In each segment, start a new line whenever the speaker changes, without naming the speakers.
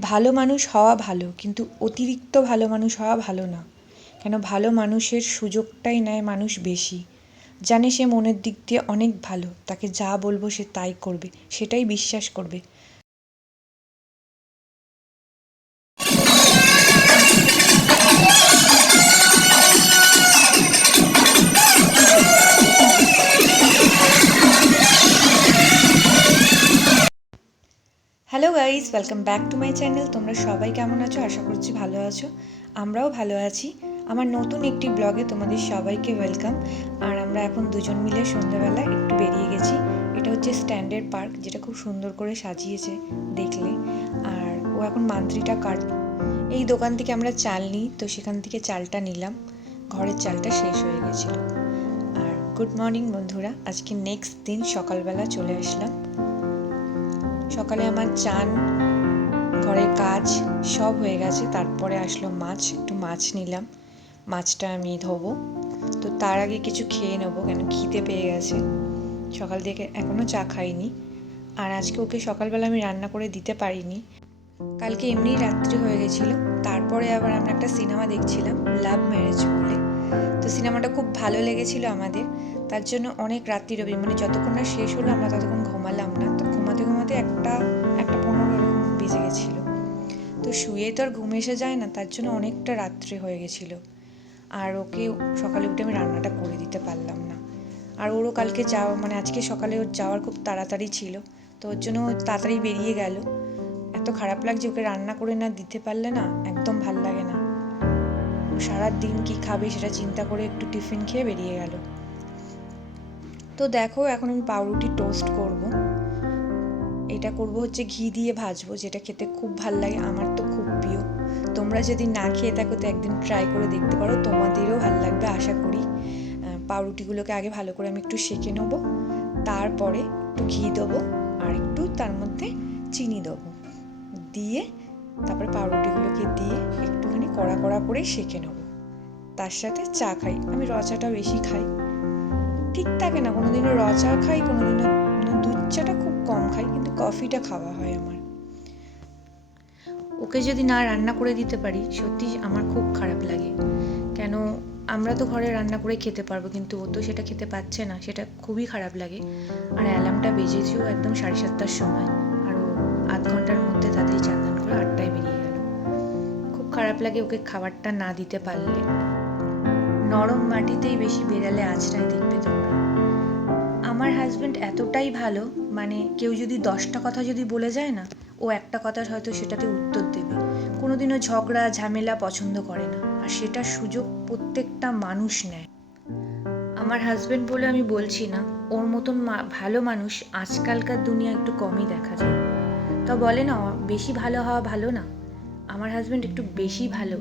ভালো মানুষ হওয়া ভালো, কিন্তু অতিরিক্ত ভালো মানুষ হওয়া ভালো না। কেন? ভালো মানুষের সুযোগটাই নেয় মানুষ বেশি। জানে সে মনের দিক দিয়ে অনেক ভালো, তাকে যা বলব সে তাই করবে, সেটাই বিশ্বাস করবে। Hello guys welcome back to my channel তোমরা সবাই কেমন আছো? আশা করছি ভালো আছো। আমরাও ভালো আছি। আমার নতুন একটি ব্লগে তোমাদের সবাইকে ওয়েলকাম আর আমরা এখন দুজন মিলে সন্ধ্যাবেলা একটু বেরিয়ে গেছি। এটা হচ্ছে স্ট্যান্ডার্ড পার্ক, যেটা খুব সুন্দর করে সাজিয়েছে দেখলে। আর ও এখন মান্ত্রিটা কাট, এই দোকান থেকে আমরা চাল নিই, তো সেখান থেকে চালটা নিলাম। ঘরের চালটা শেষ হয়ে গেছিল। আর গুড মর্নিং বন্ধুরা, আজকে নেক্সট দিন সকালবেলা চলে আসলাম। সকালে আমার চান, ঘরের কাজ সব হয়ে গেছে। তারপরে আসলো মাছ, একটু মাছ নিলাম। মাছটা আমি ধোবো। তো তার আগে কিছু খেয়ে নেব, কেন খিদে পেয়ে গেছে। সকাল থেকে এখনও চা খাইনি। আর আজকে ওকে সকালবেলা আমি রান্না করে দিতে পারিনি। কালকে এমনিই রাত্রি হয়ে গেছিল। তারপরে আবার আমরা একটা সিনেমা দেখছিলাম, লাভ ম্যারেজ বলে। তো সিনেমাটা খুব ভালো লেগেছিল আমাদের। তার জন্য অনেক রাত্রি রবি মানে যতক্ষণ না শেষ হলো, আমরা ততক্ষণ ঘুমালাম না। একটা একটা পনেরো এরকম বেজে গেছিল। তো শুয়ে তো আর ঘুম এসে যায় না, তার জন্য অনেকটা রাত্রে হয়ে গেছিল। আর ওকে সকালে উঠে আমি রান্নাটা করে দিতে পারলাম না। আর ওরও কালকে যাওয়া মানে আজকে সকালে ওর যাওয়ার খুব তাড়াতাড়ি ছিল, তো ওর জন্য তাড়াতাড়ি বেরিয়ে গেল। এত খারাপ লাগছে ওকে রান্না করে না দিতে পারলে না, একদম ভালো লাগে না। সারা দিন কি খাবে সেটা চিন্তা করে একটু টিফিন খেয়ে বেরিয়ে গেল। তো দেখো, এখন আমি পাউরুটি টোস্ট করব। এটা করব হচ্ছে ঘি দিয়ে ভাজবো, যেটা খেতে খুব ভালো লাগে, আমার তো খুব প্রিয়। তোমরা যদি না খেয়ে থাকো তো একদিন ট্রাই করে দেখতে পারো, তোমাদেরও ভালো লাগবে আশা করি। পাউরুটিগুলোকে আগে ভালো করে আমি একটু সেঁকে নেব, তারপরে একটু ঘি দেবো, আর একটু তার মধ্যে চিনি দেবো। দিয়ে তারপরে পাউরুটিগুলোকে দিয়ে একটুখানি কড়া কড়া করে সেঁকে নেব। তার সাথে চা খাই, আমি রচাটা বেশি খাই। ঠিক থাকে না, কোনোদিনও র চা খাই, কোনোদিনও চাটা খুব কম খাই কিন্তু কফিটা খাওয়া হয় আমার। ওকে যদি না রান্না করে দিতে পারি, সত্যি আমার খুব খারাপ লাগে। কেন, আমরা তো ঘরে রান্না করে খেতে পারব, কিন্তু ও তো সেটা খেতে পাচ্ছে না, সেটা খুবই খারাপ লাগে। আর অ্যালার্মটা বেজেছেও একদম সাড়ে সাতটার সময়, আর ও আধ ঘণ্টার মধ্যে তাড়াতাড়ি চান্দান করে আটটায় বেরিয়ে গেল। খুব খারাপ লাগে ওকে খাবারটা না দিতে পারলে। নরম মাটিতেই বেশি বেড়ালে আছড়ায় দেখবে তোমরা। আমার হাজব্যান্ড এতটাই ভালো মানে কেউ যদি দশটা কথা যদি বলে যায় না, ও একটা কথার হয়তো সেটাতে উত্তর দেবে। কোনোদিনও ঝগড়া, ঝামেলা পছন্দ করে না। আর সেটার সুযোগ প্রত্যেকটা মানুষ নেয়। আমার হাজব্যান্ড বলে আমি বলছি না, ওর মতন ভালো মানুষ আজকালকার দুনিয়া একটু কমই দেখা যায়। তা বলে না বেশি ভালো হওয়া ভালো না। আমার হাজব্যান্ড একটু বেশি ভালো।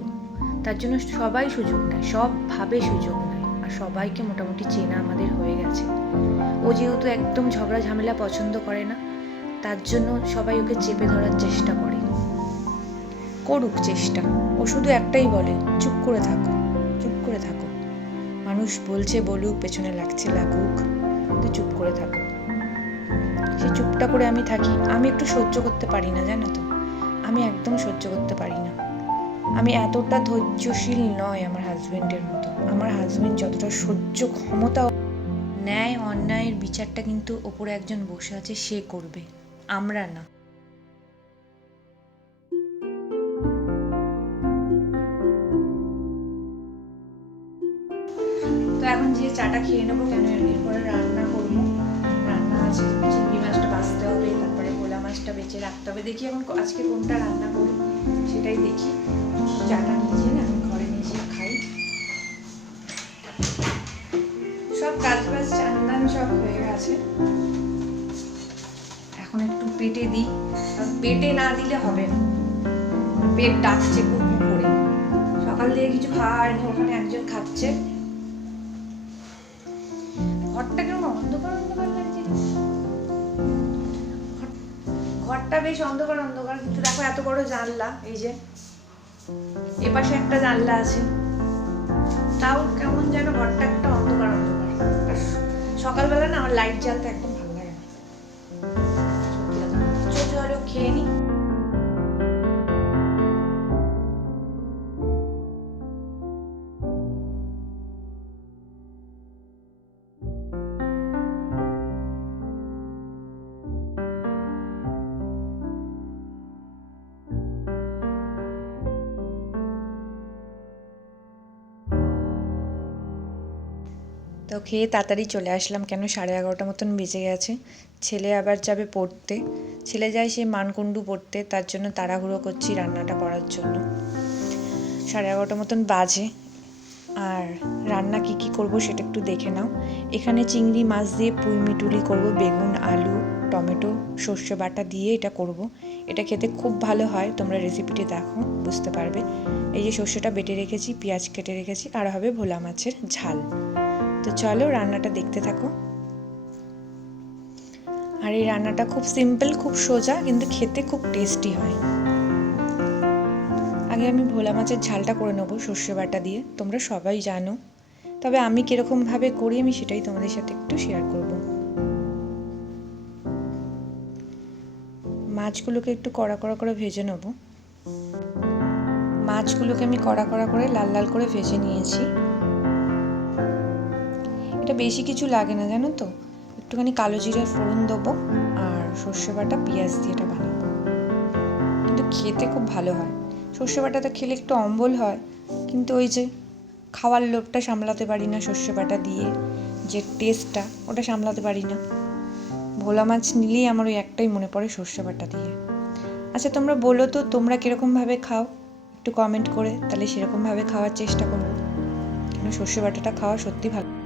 তার জন্য সবাই সুযোগ নেয় সবভাবে সুযোগ নেয়। আর সবাইকে মোটামুটি চেনা আমাদের হয়ে গেছে। ও যেহেতু একদম ঝগড়া ঝামেলা পছন্দ করে না, তার জন্য সবাই ওকে চেপে ধরার চেষ্টা করে। করুক চেষ্টা। ও শুধু একটাই বলে, চুপ করে থাকো, চুপ করে থাকো। মানুষ বলছে বলুক, পেছনে লাগছে লাগুক তো চুপ করে থাকো। সে চুপটা করে আমি থাকি। আমি একটু সহ্য করতে পারি না, জানো তো? আমি একদম সহ্য করতে পারি না। আমি এতটা ধৈর্যশীল নয় আমার হাজবেন্ডের মতো। আমার হাজবেন্ড যতটা সহ্য ক্ষমতা ন্যায় অন্যায়ের বিচারটা কিন্তু ওপরে একজন বসে আছে, সে করবে। আমরা না। তো এখন যে চাটা খেয়ে নেব, কেন এরপরে রান্না করব? রান্না আছে, চিংড়ি মাছটা বাঁচতে হবে, তারপরে ভোলা মাছটা বেঁচে রাখতে হবে। দেখি এখন আজকে কোনটা রান্না করি, সেটাই দেখি। চাটা নিজে না, ঘরে নিজে খাই গেছে এখন একটু পেটে দিই। পেটে না দিলে হবে না। পেট ডাকছে খুব করে। সকাল থেকে কিছু খাওয়া হয়নি ওখানে একজন খাচ্ছে। ঘরটা কেমন? অন্ধকার অন্ধকার লাগছে। ঘরটা বেশ অন্ধকার অন্ধকার। কিন্তু দেখো এত বড় জানলা, এই যে। এপাশে একটা জানলা আছে। তাও কেমন যেন ঘরটা একটা অন্ধকার অন্ধকার। সকালবেলা না আমার লাইট জ্বালতে একদম ভালো লাগে না। খেয়ে নি। তো খেয়ে তাড়াতাড়ি চলে আসলাম কেন? সাড়ে এগারোটা মতন বেজে গেছে। ছেলে আবার যাবে পড়তে। ছেলে যায় সে মানকুণ্ডু পড়তে, তার জন্য তাড়াহুড়ো করছি রান্নাটা করার জন্য। সাড়ে এগারোটা মতন বাজে। আর রান্না কি কি করব সেটা একটু দেখে নাও। এখানে চিংড়ি মাছ দিয়ে পুঁই মিটুলি করব, বেগুন, আলু, টমেটো, সর্ষে বাটা দিয়ে এটা করব। এটা খেতে খুব ভালো হয়, তোমরা রেসিপিটি দেখো, বুঝতে পারবে। এই যে সর্ষেটা বেটে রেখেছি, পেঁয়াজ কেটে রেখেছি, আর হবে ভোলা মাছের ঝাল। তো চলো রান্নাটা দেখতে থাকো। আর এই রান্নাটা খুব সিম্পল খুব সোজা, কিন্তু খেতে খুব টেস্টি হয়। আগে আমি ভোলা মাছের ঝালটা করে নেব সর্ষে বাটা দিয়ে, তোমরা সবাই জানো। তবে আমি কীরকমভাবে করি আমি সেটাই তোমাদের সাথে একটু শেয়ার করব। মাছগুলোকে একটু কড়া কড়া করে ভেজে নেব। মাছগুলোকে আমি কড়া কড়া করে লাল লাল করে ভেজে নিয়েছি। এটা বেশি কিছু লাগে না, জানো তো? একটুখানি কালো জিরে ফোড়ন দেবো আর সর্ষে বাটা পেঁয়াজ দিয়ে এটা বানাবো। কিন্তু খেতে খুব ভালো হয়। সর্ষে বাটাটা খেলে একটু অম্বল হয়, কিন্তু ওই যে খাওয়ার লোভটা সামলাতে পারি না সর্ষে বাটা দিয়ে, যে টেস্টটা ওটা সামলাতে পারি না। ভোলা মাছ নিলেই আমার ওই একটাই মনে পড়ে সর্ষে বাটা দিয়ে। আচ্ছা তোমরা বলো তো, তোমরা কীরকমভাবে খাও? একটু কমেন্ট করে, তাহলে সেরকমভাবে খাওয়ার চেষ্টা করব। কেন সর্ষে বাটাটা খাওয়া সত্যি ভালো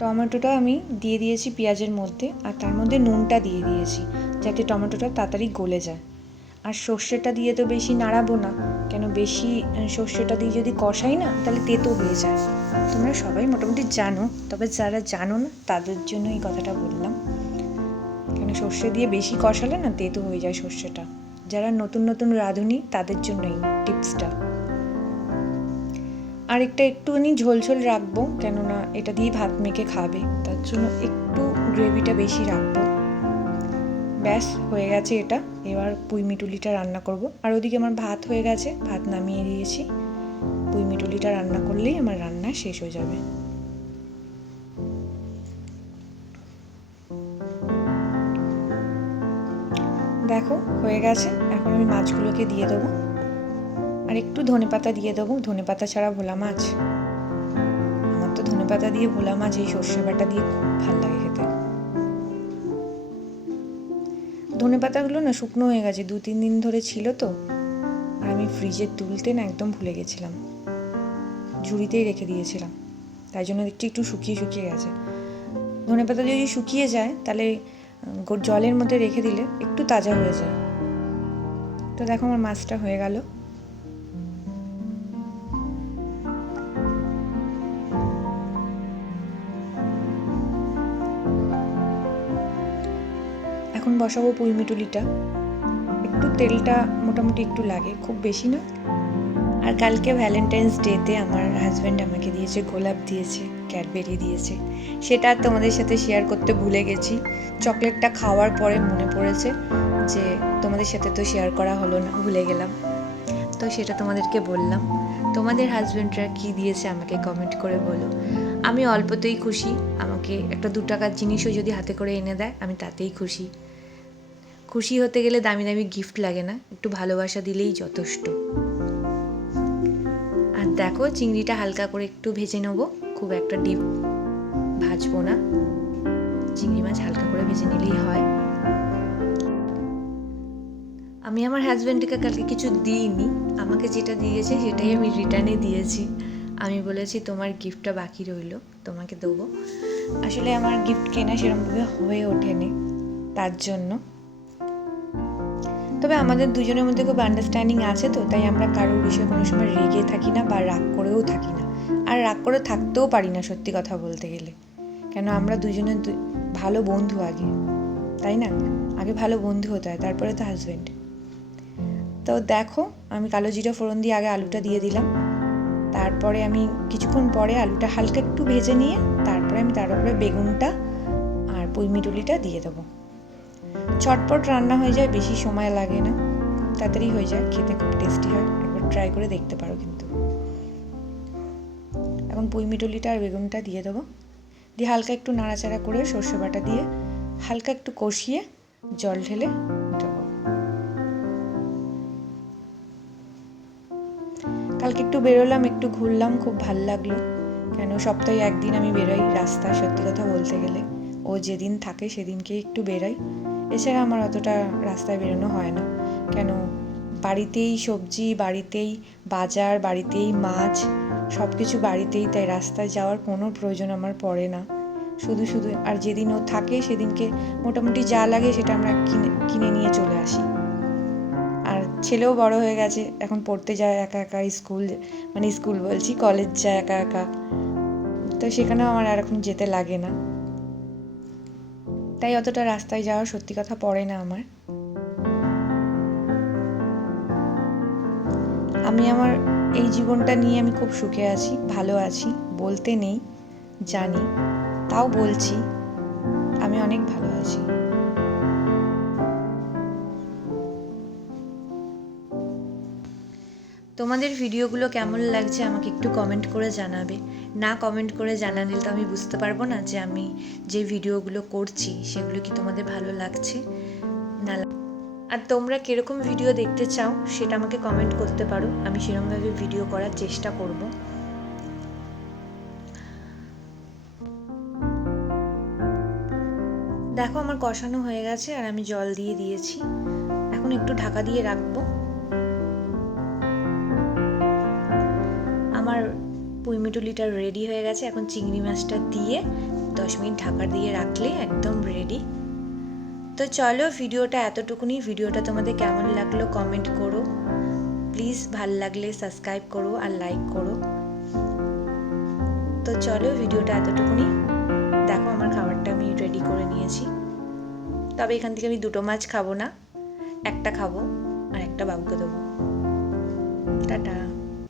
টমেটোটা আমি দিয়ে দিয়েছি পেঁয়াজের মধ্যে আর তার মধ্যে নুনটা দিয়ে দিয়েছি যাতে টমেটোটা তাড়াতাড়ি গলে যায়। আর সর্ষেটা দিয়ে তো বেশি নাড়াবো না, কেন বেশি সর্ষেটা দিয়ে যদি কষাই না, তাহলে তেতো হয়ে যায়। তোমরা সবাই মোটামুটি জানো, তবে যারা জানো না, তাদের জন্য এই কথাটা বললাম। কেন সর্ষে দিয়ে বেশি কষালে না তেতো হয়ে যায় সর্ষেটা। যারা নতুন নতুন রাঁধুনি, তাদের জন্য এই টিপসটা। আর একটা একটুখানি ঝোল ঝোল রাখব, কেননা এটা দিয়ে ভাত মেখে খাবে, তার জন্য একটু গ্রেভিটা বেশি রাখব। ব্যাস, হয়ে গেছে এটা। এবার পুঁই মিটুলিটা রান্না করব। আর ওদিকে আমার ভাত হয়ে গেছে, ভাত নামিয়ে দিয়েছি। পুঁই মিটুলিটা রান্না করলেই আমার রান্না শেষ হয়ে যাবে। দেখো, হয়ে গেছে। এখন আমি মাছগুলোকে দিয়ে দেবো। আর একটু ধনে পাতা দিয়ে দেবো। ধনে পাতা ছাড়া ভোলা মাছ। আমার তো ধনে পাতা দিয়ে ভোলা মাছ, এই সর্ষে বাটা দিয়ে খুব ভালো লাগে খেতে। ধনে পাতাগুলো না শুকনো হয়ে গেছে, দু তিন দিন ধরে ছিল তো। আর আমি ফ্রিজে তুলতে না একদম ভুলে গেছিলাম। ঝুড়িতেই রেখে দিয়েছিলাম। তাই জন্য দেখছি একটু শুকিয়ে শুকিয়ে গেছে। ধনে পাতা যদি শুকিয়ে যায়, তাহলে জলের মধ্যে রেখে দিলে একটু তাজা হয়ে যায়। তো দেখো আমার মাছটা হয়ে গেল। বসাবো পুঁই মিটুলিটা। একটু তেলটা মোটামুটি একটু লাগে, খুব বেশি না। আর কালকে ভ্যালেন্টাইন্স ডেতে আমার হাজব্যান্ড আমাকে দিয়েছে, গোলাপ দিয়েছে ক্যাডবেরি দিয়েছে। সেটা তোমাদের সাথে শেয়ার করতে ভুলে গেছি। চকলেটটা খাওয়ার পরে মনে পড়েছে যে, তোমাদের সাথে তো শেয়ার করা হলো না, ভুলে গেলাম। তো সেটা তোমাদেরকে বললাম। তোমাদের হাজব্যান্ডরা কি দিয়েছে আমাকে কমেন্ট করে বলো। আমি অল্পতেই খুশি। আমাকে একটা দু টাকার জিনিসও যদি হাতে করে এনে দেয়, আমি তাতেই খুশি। খুশি হতে গেলে দামি দামি গিফট লাগে না, একটু ভালোবাসা দিলেই যথেষ্ট। আর দেখো, চিংড়িটা হালকা করে একটু ভেজে নেব, খুব একটা ডিপ ভাজবো না। চিংড়ি মাছ হালকা করে ভেজে নিলেই হয়। আমি আমার হাজব্যান্ডকে কালকে কিছু দিইনি, আমাকে যেটা দিয়েছে সেটাই আমি রিটার্নে দিয়েছি। আমি বলেছি, তোমার গিফটটা বাকি রইল, তোমাকে দেবো। আসলে আমার গিফট কেনা সেরকমভাবে হয়ে ওঠেনি, তার জন্য। তবে আমাদের দুজনের মধ্যে খুব আন্ডারস্ট্যান্ডিং আছে তো, তাই আমরা কারোর বিষয়ে কোনো সময় রেগে থাকি না বা রাগ করেও থাকি না। আর রাগ করে থাকতেও পারি না সত্যি কথা বলতে গেলে। কেন আমরা দুজনে ভালো বন্ধু আগে, তাই না? আগে ভালো বন্ধু হতে হয়, তারপরে তো হাজব্যান্ড তো দেখো, আমি কালো জিরা ফোড়ন দিয়ে আগে আলুটা দিয়ে দিলাম। তারপরে আমি কিছুক্ষণ পরে আলুটা হালকা একটু ভেজে নিয়ে, তারপরে আমি তার উপরে বেগুনটা আর পুঁইমিটুলিটা দিয়ে দেবো। চটপট রান্না হয়ে যায়, বেশি সময় লাগে না। তাড়াতাড়ি হয়ে যায়, খেতে খুব টেস্টি হয়। একবার ট্রাই করে দেখতে পারো কিন্তু। এখন পুঁইমিটুলিটা আর বেগুনটা দিয়ে দেবো। দিয়ে হালকা একটু নাড়াচাড়া করে সর্ষে বাটা দিয়ে হালকা একটু কষিয়ে জল ঢেলে কালকে একটু বেরোলাম, একটু ঘুরলাম, খুব ভালো লাগল। কেন, সপ্তাহে একদিন আমি বেরোই, রাস্তা সত্যি কথা বলতে গেলে। ও যেদিন থাকে সেদিনকে একটু বেরোই। এছাড়া আমার অতটা রাস্তায় বেরোনো হয় না। কেন? বাড়িতেই সবজি, বাড়িতেই বাজার, বাড়িতেই মাছ সব কিছু বাড়িতেই, তাই রাস্তায় যাওয়ার কোনো প্রয়োজন আমার পড়ে না। শুধু শুধু, আর যেদিন ও থাকে, সেদিনকে মোটামুটি যা লাগে সেটা আমরা কিনে কিনে নিয়ে চলে আসি। আর ছেলেও বড় হয়ে গেছে, এখন পড়তে যায় একা একা, স্কুল মানে স্কুল বলছি, কলেজ যায় একা একা। তো সেখানেও আমার আর এখন যেতে লাগে না। তাই অতটা রাস্তায় যাওয়া সত্যি কথা পড়ে না আমার। আমি আমার এই জীবনটা নিয়ে আমি খুব সুখে আছি, ভালো আছি, বলতে নেই, জানি, তাও বলছি, আমি অনেক ভালো আছি। তোমাদের ভিডিওগুলো কেমন লাগছে আমাকে একটু কমেন্ট করে জানাবে। না কমেন্ট করে জানালে তো আমি বুঝতে পারব না যে আমি যে ভিডিওগুলো করছি, সেগুলো কি তোমাদের ভালো লাগছে? না আর তোমরা কীরকম ভিডিও দেখতে চাও, সেটা আমাকে কমেন্ট করতে পারো। আমি সেরকমভাবে ভিডিও করার চেষ্টা করব। দেখো আমার কষানো হয়ে গেছে, আর আমি জল দিয়ে দিয়েছি। এখন একটু ঢাকা দিয়ে রাখব। পুইমিটুলিটা রেডি হয়ে গেছে। এখন চিংড়ি মাছটা দিয়ে দশ মিনিট ঢাকা দিয়ে রাখলে একদম রেডি তো চলো ভিডিওটা এতটুকুনি। ভিডিওটা তোমাদের কেমন লাগল কমেন্ট করো। প্লিজ ভালো লাগলে সাবস্ক্রাইব করো আর লাইক করো। তো চলো ভিডিওটা এতটুকুনি। দেখো আমার খাবারটা আমি রেডি করে নিয়েছি। তবে এখান থেকে আমি দুটো মাছ খাব না। একটা খাব আর একটা বাবুকে দেবো। টাটা।